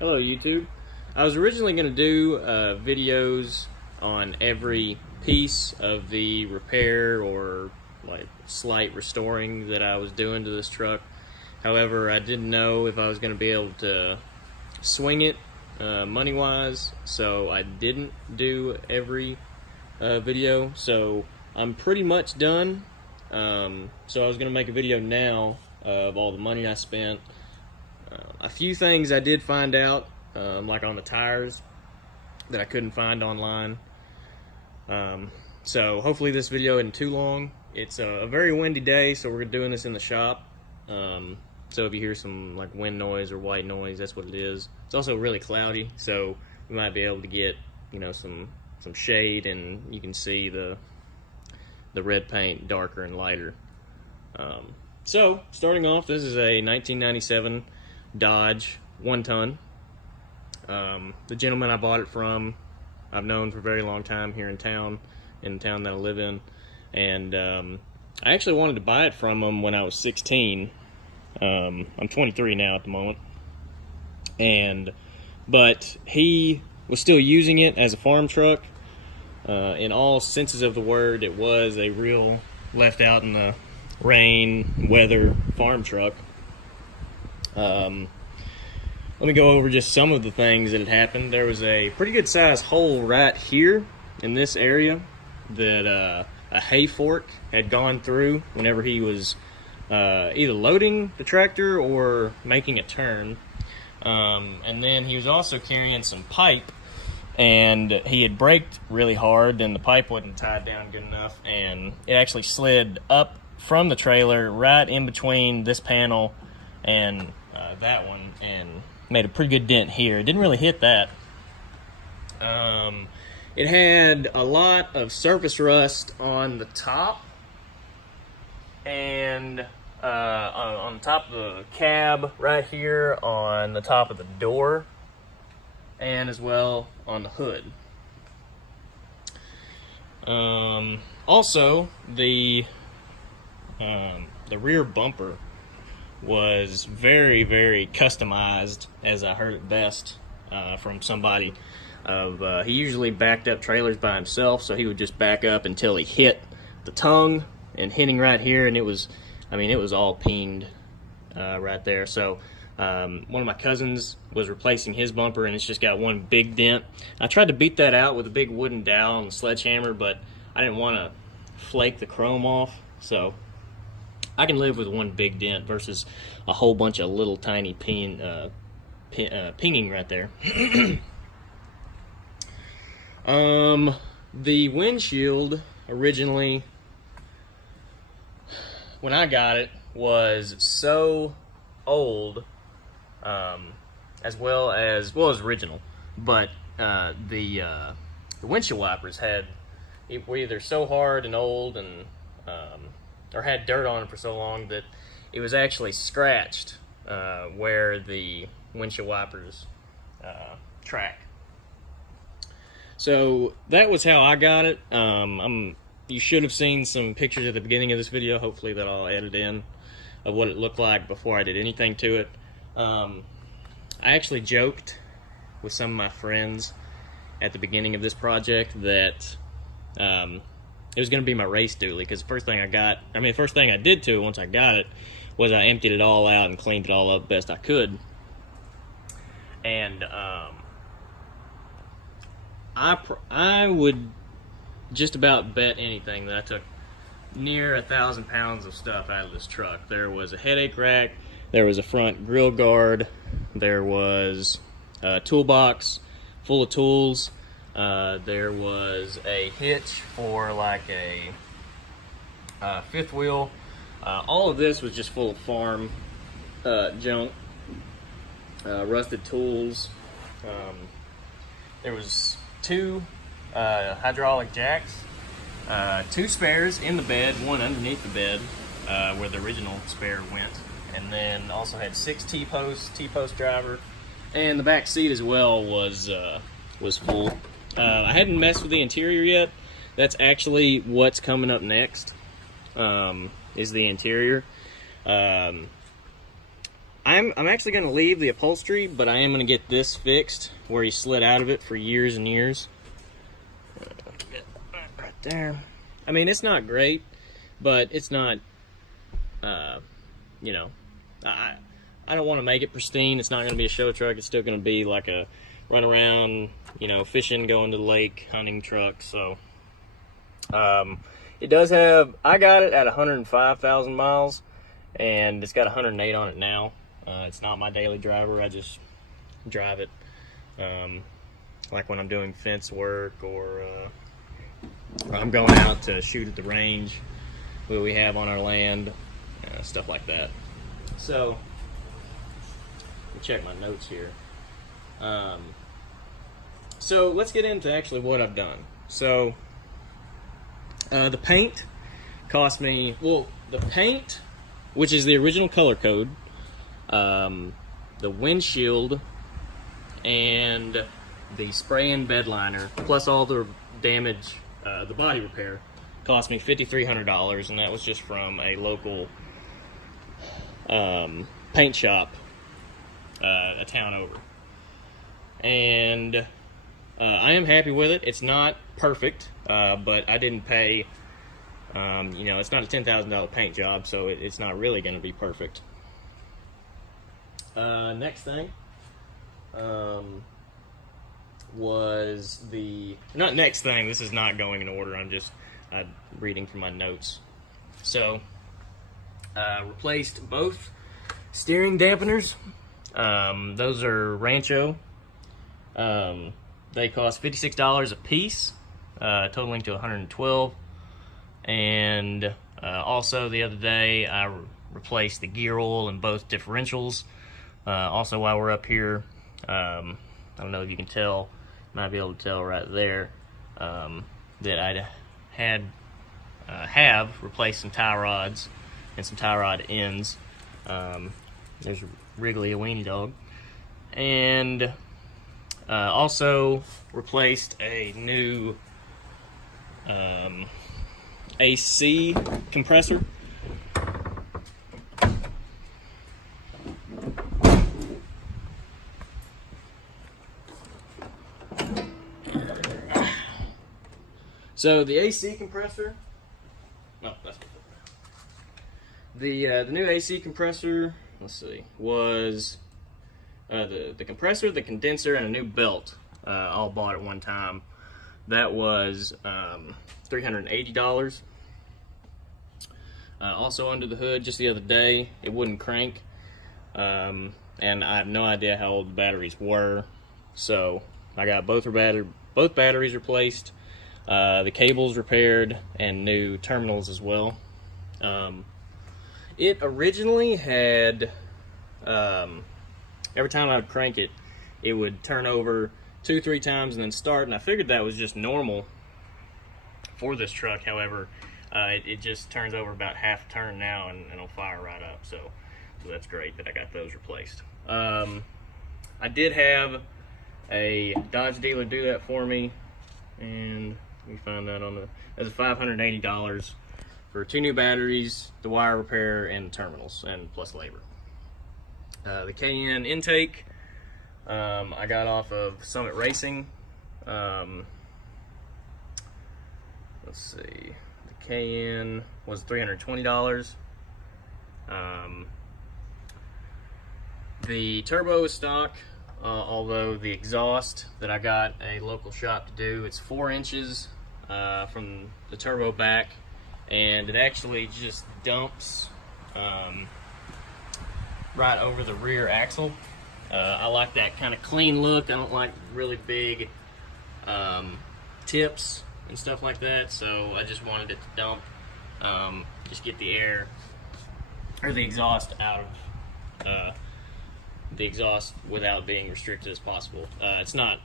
Hello YouTube. I was originally going to do videos on every piece of the repair or like slight restoring that I was doing to this truck. However, I didn't know if I was going to be able to swing it money wise, so I didn't do every video. So I'm pretty much done. So I was going to make a video now of all the money I spent. A few things I did find out, like on the tires, that I couldn't find online. So hopefully this video isn't too long. It's a very windy day, so we're doing this in the shop. So if you hear some like wind noise or white noise, that's what it is. It's also really cloudy, so we might be able to get, you know, some shade, and you can see the red paint darker and lighter. So starting off, this is a 1997 Dodge 1-ton. The gentleman I bought it from, I've known for a very long time here in the town that I live in, and I actually wanted to buy it from him when I was 16. I'm 23 now at the moment, but he was still using it as a farm truck. In all senses of the word, it was a real left out in the rain weather farm truck. Let me go over just some of the things that had happened. There was a pretty good sized hole right here in this area that a hay fork had gone through whenever he was either loading the tractor or making a turn. And then he was also carrying some pipe, and he had braked really hard and the pipe wasn't tied down good enough, and it actually slid up from the trailer right in between this panel and that one, and made a pretty good dent here. It didn't really hit that. It had a lot of surface rust on the top, and on the top of the cab right here, on the top of the door, and as well on the hood. Also, the rear bumper was very, very customized, as I heard it best from somebody. He usually backed up trailers by himself, so he would just back up until he hit the tongue, and hitting right here, and it was all peened right there. So one of my cousins was replacing his bumper, and it's just got one big dent. I tried to beat that out with a big wooden dowel and a sledgehammer, but I didn't want to flake the chrome off, so I can live with one big dent versus a whole bunch of little tiny pinging right there. The windshield originally, when I got it, was so old, as well as original, but the windshield wipers were either so hard and old and or had dirt on it for so long that it was actually scratched where the windshield wipers track. So that was how I got it. You should have seen some pictures at the beginning of this video, hopefully that I'll edit in, of what it looked like before I did anything to it. I actually joked with some of my friends at the beginning of this project that it was going to be my race dually, because the first thing I did to it once I got it was I emptied it all out and cleaned it all up best I could. And I would just about bet anything that I took near 1,000 pounds of stuff out of this truck. There was a headache rack, there was a front grill guard, there was a toolbox full of tools, there was a hitch for like a fifth wheel. All of this was just full of farm junk, rusted tools. There was two hydraulic jacks, two spares in the bed, one underneath the bed where the original spare went, and then also had 6 T-post driver, and the back seat as well was full. I hadn't messed with the interior yet. That's actually what's coming up next, is the interior. I'm actually going to leave the upholstery, but I am going to get this fixed where he slid out of it for years and years. Right there. I mean, it's not great, but it's not, you know, I don't want to make it pristine. It's not going to be a show truck. It's still going to be like a run around, you know, fishing, going to the lake, hunting truck. So, it does have, I got it at 105,000 miles, and it's got 108 on it now. It's not my daily driver. I just drive it, like when I'm doing fence work or I'm going out to shoot at the range that we have on our land, stuff like that. So, let me check my notes here. So let's get into actually what I've done. So, the paint cost me, well, the paint, which is the original color code, the windshield, and the spray and bed liner, plus all the damage, the body repair, cost me $5,300, and that was just from a local paint shop a town over. And I am happy with it. It's not perfect, but I didn't pay, you know, it's not a $10,000 paint job, so it's not really going to be perfect. Next thing was the, not next thing, this is not going in order, I'm just reading from my notes. So, replaced both steering dampeners. Those are Rancho. They cost $56 a piece, totaling to $112. And also the other day I replaced the gear oil in both differentials. Also, while we're up here, I don't know if you can tell, might be able to tell right there, that I have replaced some tie rods and some tie rod ends. There's Wrigley, a weenie dog. And also replaced a new AC compressor. So the AC compressor, no, that's the new AC compressor. Let's see, was the compressor, the condenser, and a new belt, all bought at one time. That was $380. Also under the hood, just the other day, it wouldn't crank, and I have no idea how old the batteries were, so I got both batteries replaced, the cables repaired, and new terminals as well. It originally had, every time I would crank it, it would turn over 2-3 times and then start, and I figured that was just normal for this truck. However, it just turns over about half a turn now and it'll fire right up, so that's great that I got those replaced. I did have a Dodge dealer do that for me, and we found that on that's $580 for 2 new batteries, the wire repair, and terminals, and plus labor. The KN intake, I got off of Summit Racing. Let's see, the KN was $320. The turbo is stock, although the exhaust that I got a local shop to do, it's 4 inches from the turbo back, and it actually just dumps right over the rear axle. I like that kind of clean look. I don't like really big tips and stuff like that, so I just wanted it to dump, just get the air or the exhaust out of the exhaust without being restricted as possible. It's not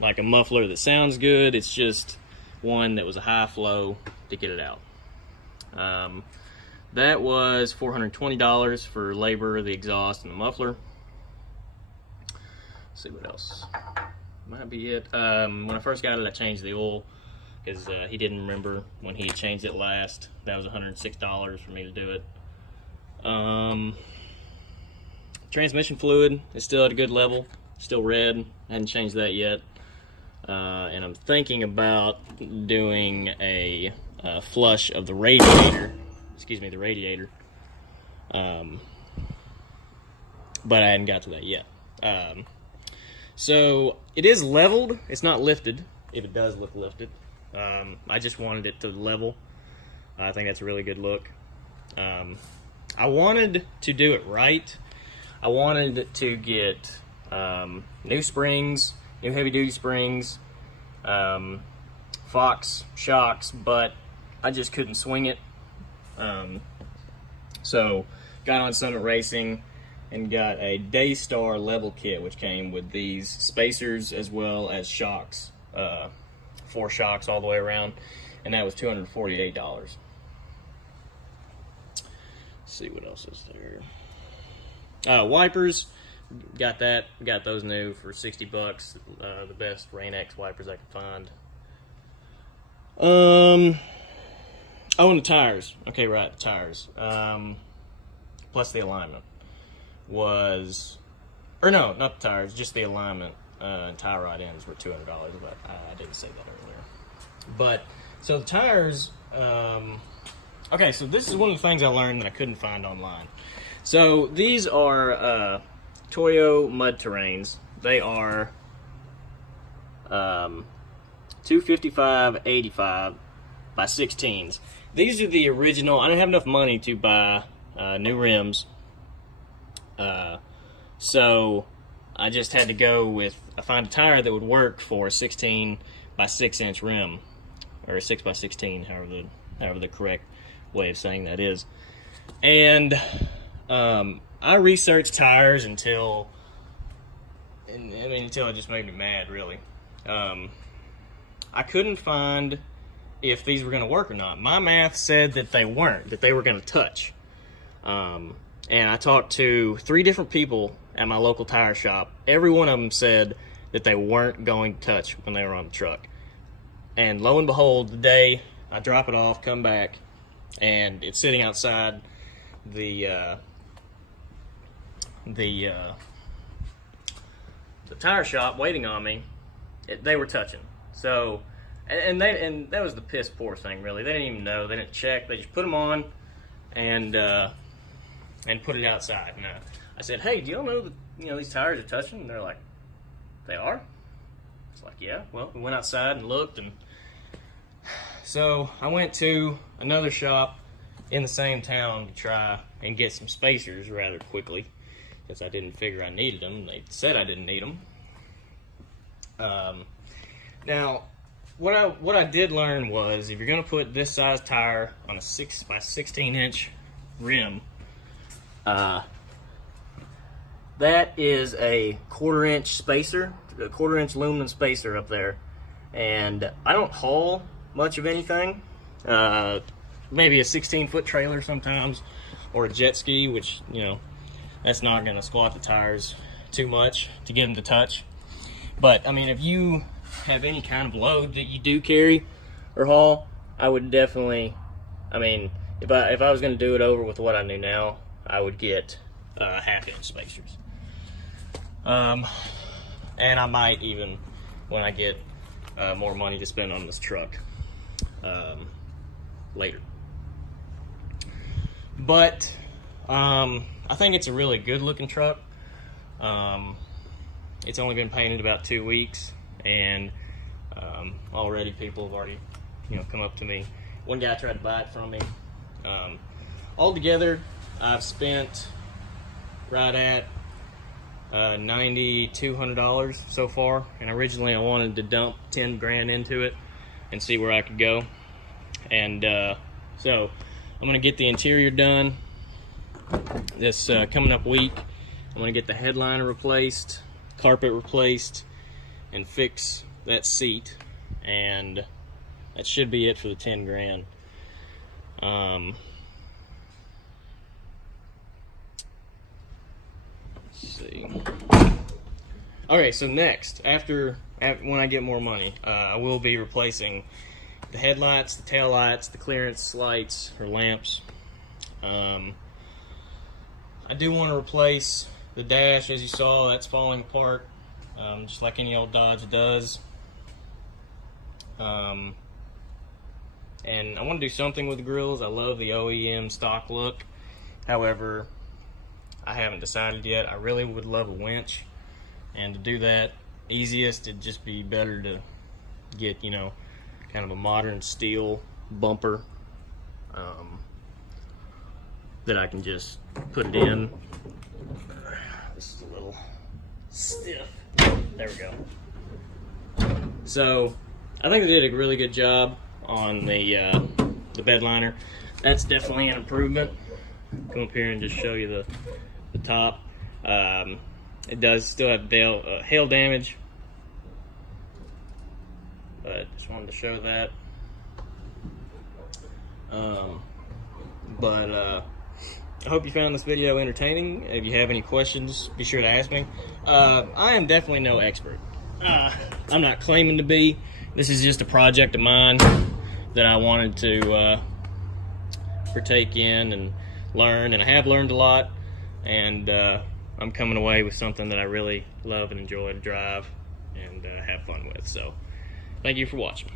like a muffler that sounds good, it's just one that was a high flow to get it out. That was $420 for labor, the exhaust, and the muffler. Let's see what else. Might be it. When I first got it, I changed the oil because he didn't remember when he had changed it last. That was $106 for me to do it. Transmission fluid is still at a good level, still red. I hadn't changed that yet. And I'm thinking about doing a flush of the radiator. Excuse me, the radiator. But I hadn't got to that yet. So it is leveled. It's not lifted. If it does look lifted, I just wanted it to level. I think that's a really good look. I wanted to do it right. I wanted to get new springs, new heavy-duty springs, Fox shocks, but I just couldn't swing it. So got on Summit Racing and got a Daystar level kit, which came with these spacers as well as shocks, 4 shocks all the way around, and that was $248. Let's see what else is there. Wipers, got those new for $60. The best Rain-X wipers I could find. Oh, and the tires. Okay, right, the tires. Plus the alignment was, or no, not the tires, just the alignment and tie rod ends were $200, but I didn't say that earlier. But, so the tires, okay, so this is one of the things I learned that I couldn't find online. So these are Toyo Mud Terrains. They are 255/85 by 16s. These are the original. I didn't have enough money to buy new rims, so I just had to go with, I found a tire that would work for a 16 by 6 inch rim, or a 6 by 16, however the correct way of saying that is. And I researched tires until it just made me mad, really. I couldn't find if these were going to work or not. My math said that they weren't, that they were going to touch. And I talked to 3 different people at my local tire shop. Every one of them said that they weren't going to touch when they were on the truck. And lo and behold, the day I drop it off, come back, and it's sitting outside the tire shop waiting on me. They were touching. So, and that was the piss poor thing, really. They didn't even know. They didn't check. They just put them on and put it outside. And I said, "Hey, do y'all know that these tires are touching?" And they're like, "They are?" It's like, "Yeah." Well, we went outside and looked, and so I went to another shop in the same town to try and get some spacers rather quickly, because I didn't figure I needed them. They said I didn't need them. Now, what I did learn was, if you're going to put this size tire on a 6 by 16 inch rim, that is a 1/4 inch spacer, a 1/4 inch aluminum spacer up there. And I don't haul much of anything. Maybe a 16-foot trailer sometimes, or a jet ski, which, that's not going to squat the tires too much to get them to touch. But, I mean, if you have any kind of load that you do carry or haul, I would definitely, if I was going to do it over with what I knew now, I would get 1/2 inch spacers. And I might even, when I get more money to spend on this truck later. But I think it's a really good looking truck. It's only been painted about 2 weeks, and already people have already come up to me. One guy tried to buy it from me. Altogether, I've spent right at $9,200 so far, and originally I wanted to dump 10 grand into it and see where I could go. And so I'm gonna get the interior done this coming up week. I'm gonna get the headliner replaced, carpet replaced, and fix that seat, and that should be it for the 10 grand. Let's see. Okay, so next, after when I get more money, I will be replacing the headlights, the tail lights, the clearance lights or lamps. I do want to replace The dash, as you saw, that's falling apart, just like any old Dodge does. And I want to do something with the grills. I love the OEM stock look. However, I haven't decided yet. I really would love a winch, and to do that, easiest, it'd just be better to get, you know, kind of a modern steel bumper that I can just put it in. This is a little stiff. There we go. So I think they did a really good job on the bed liner. That's definitely an improvement. Come up here and just show you the top. It does still have hail damage, but just wanted to show that. I hope you found this video entertaining. If you have any questions, be sure to ask me. I am definitely no expert. I'm not claiming to be. This is just a project of mine that I wanted to partake in and learn, and I have learned a lot, and I'm coming away with something that I really love and enjoy to drive and have fun with. So thank you for watching.